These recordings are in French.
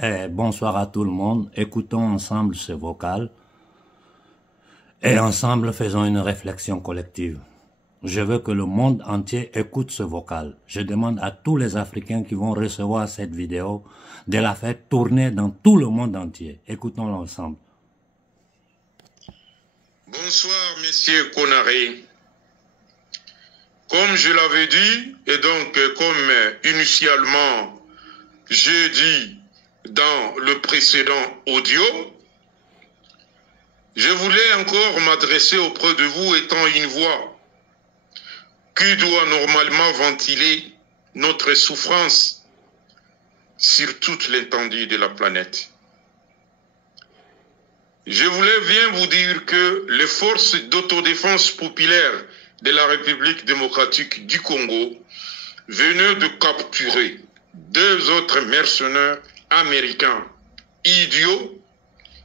Bonsoir à tout le monde. Écoutons ensemble ce vocal et ensemble faisons une réflexion collective. Je veux que le monde entier écoute ce vocal. Je demande à tous les Africains qui vont recevoir cette vidéo de la faire tourner dans tout le monde entier. Écoutons-le ensemble. Bonsoir, messieurs Konaré. Comme je l'avais dit, et donc comme initialement j'ai dit dans le précédent audio, je voulais encore m'adresser auprès de vous étant une voix qui doit normalement ventiler notre souffrance sur toute l'étendue de la planète. Je voulais bien vous dire que les forces d'autodéfense populaire de la République démocratique du Congo venaient de capturer 2 autres mercenaires américains idiots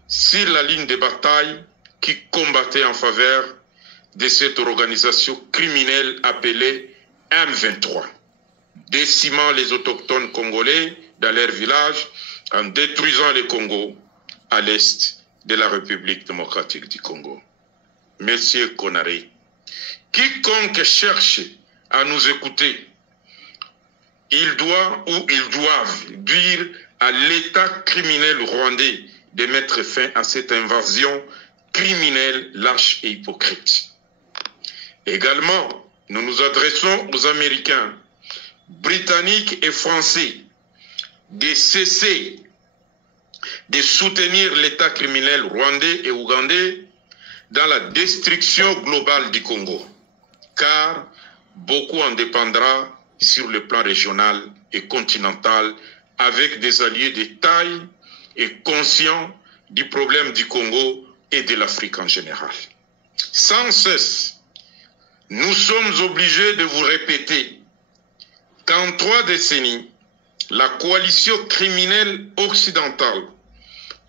sur la ligne de bataille qui combattaient en faveur de cette organisation criminelle appelée M23, décimant les autochtones congolais dans leur village en détruisant le Congo à l'est de la République démocratique du Congo. Monsieur Konaré, quiconque cherche à nous écouter, il doit ou ils doivent dire à l'État criminel rwandais de mettre fin à cette invasion criminelle, lâche et hypocrite. Également, nous nous adressons aux Américains, Britanniques et Français de cesser de soutenir l'État criminel rwandais et ougandais dans la destruction globale du Congo, car beaucoup en dépendra sur le plan régional et continental avec des alliés de taille et conscients du problème du Congo et de l'Afrique en général. Sans cesse, nous sommes obligés de vous répéter qu'en 3 décennies, la coalition criminelle occidentale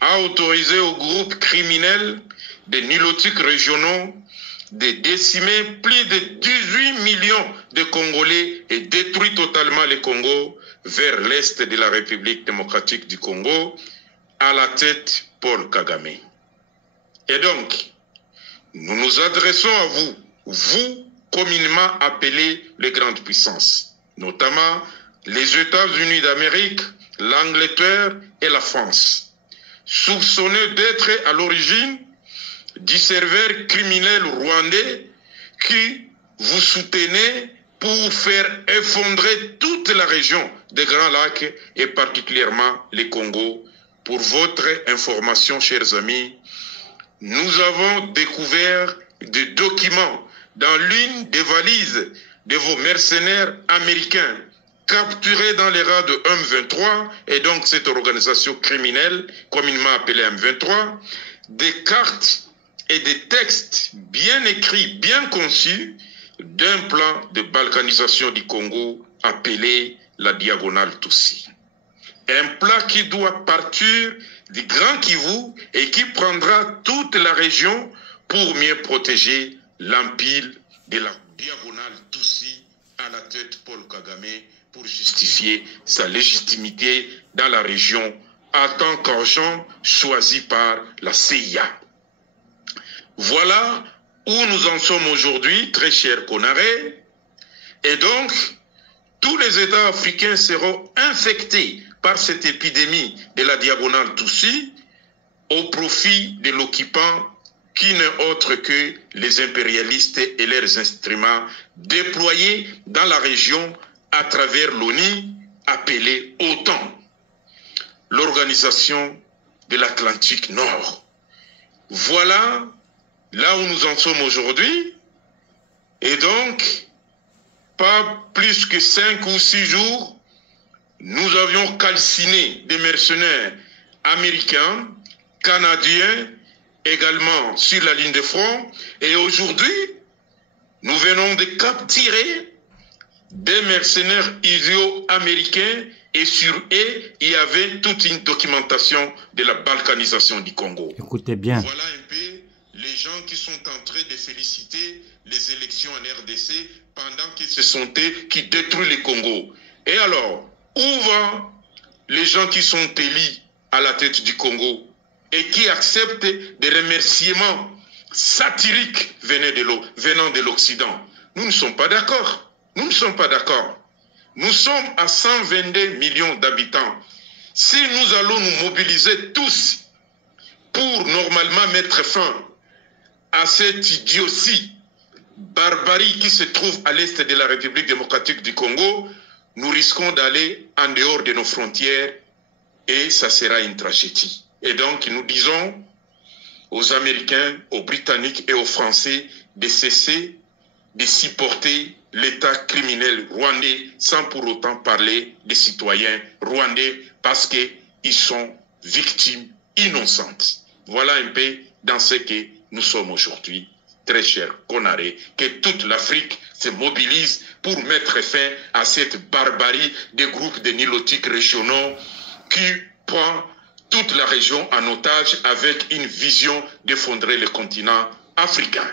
a autorisé aux groupes criminels des nilotiques régionaux de décimer plus de 18 millions de Congolais et détruit totalement le Congo vers l'est de la République démocratique du Congo, à la tête Paul Kagame. Et donc, nous nous adressons à vous, vous communément appelés les grandes puissances, notamment les États-Unis d'Amérique, l'Angleterre et la France, soupçonnés d'être à l'origine du serveur criminel rwandais qui vous soutenez pour faire effondrer toute la région des Grands Lacs et particulièrement les Congo. Pour votre information, chers amis, nous avons découvert des documents dans l'une des valises de vos mercenaires américains capturés dans les rats de M23 et donc cette organisation criminelle communément appelée M23, des cartes et des textes bien écrits, bien conçus d'un plan de balkanisation du Congo appelé la diagonale Tutsi. Un plan qui doit partir du Grand Kivu et qui prendra toute la région pour mieux protéger l'empire de la diagonale Tutsi à la tête Paul Kagame pour justifier sa légitimité dans la région en tant qu'agent choisi par la CIA. Voilà où nous en sommes aujourd'hui, très cher Konaré. Et donc, tous les États africains seront infectés par cette épidémie de la diagonale Tutsi au profit de l'occupant qui n'est autre que les impérialistes et leurs instruments déployés dans la région à travers l'ONU appelée OTAN, l'organisation de l'Atlantique Nord. Voilà là où nous en sommes aujourd'hui. Et donc, pas plus que 5 ou 6 jours, nous avions calciné des mercenaires américains, canadiens, également sur la ligne de front. Et aujourd'hui, nous venons de capturer des mercenaires idiots américains et sur eux, il y avait toute une documentation de la balkanisation du Congo. Écoutez bien. Voilà un peu les gens qui sont en train de féliciter les élections en RDC pendant que ce sont eux qui détruisent le Congo. Et alors, où vont les gens qui sont élus à la tête du Congo et qui accepte des remerciements satiriques venant de l'Occident. Nous ne sommes pas d'accord. Nous ne sommes pas d'accord. Nous sommes à 122 millions d'habitants. Si nous allons nous mobiliser tous pour normalement mettre fin à cette idiotie, barbarie qui se trouve à l'est de la République démocratique du Congo, nous risquons d'aller en dehors de nos frontières et ça sera une tragédie. Et donc nous disons aux Américains, aux Britanniques et aux Français de cesser de supporter l'État criminel rwandais sans pour autant parler des citoyens rwandais parce qu'ils sont victimes innocentes. Voilà un peu dans ce que nous sommes aujourd'hui. Très cher Konaré, que toute l'Afrique se mobilise pour mettre fin à cette barbarie des groupes de nilotiques régionaux qui prend toute la région en otage avec une vision d'effondrer le continent africain.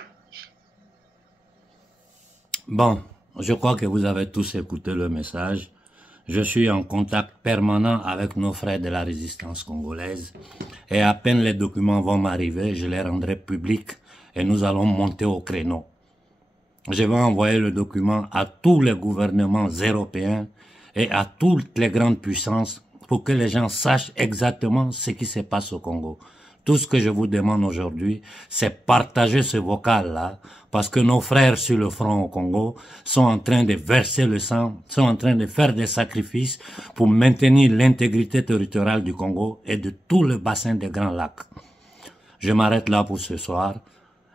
Bon, je crois que vous avez tous écouté le message. Je suis en contact permanent avec nos frères de la résistance congolaise et à peine les documents vont m'arriver, je les rendrai publics et nous allons monter au créneau. Je vais envoyer le document à tous les gouvernements européens et à toutes les grandes puissances pour que les gens sachent exactement ce qui se passe au Congo. Tout ce que je vous demande aujourd'hui, c'est partager ce vocal-là, parce que nos frères sur le front au Congo sont en train de verser le sang, sont en train de faire des sacrifices pour maintenir l'intégrité territoriale du Congo et de tout le bassin des Grands Lacs. Je m'arrête là pour ce soir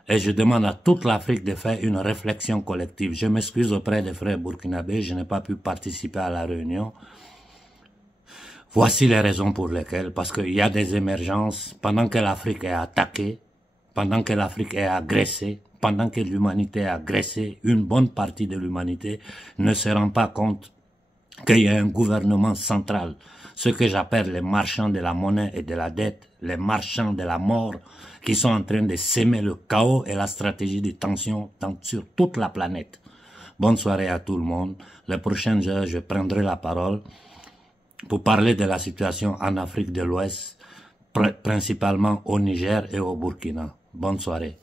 et je demande à toute l'Afrique de faire une réflexion collective. Je m'excuse auprès des frères burkinabés, je n'ai pas pu participer à la réunion. Voici les raisons pour lesquelles, parce qu'il y a des émergences, pendant que l'Afrique est attaquée, pendant que l'Afrique est agressée, pendant que l'humanité est agressée, une bonne partie de l'humanité ne se rend pas compte qu'il y a un gouvernement central, ce que j'appelle les marchands de la monnaie et de la dette, les marchands de la mort, qui sont en train de s'aimer le chaos et la stratégie de tension sur toute la planète. Bonne soirée à tout le monde. Les prochaines heures, je prendrai la parole pour parler de la situation en Afrique de l'Ouest, principalement au Niger et au Burkina. Bonne soirée.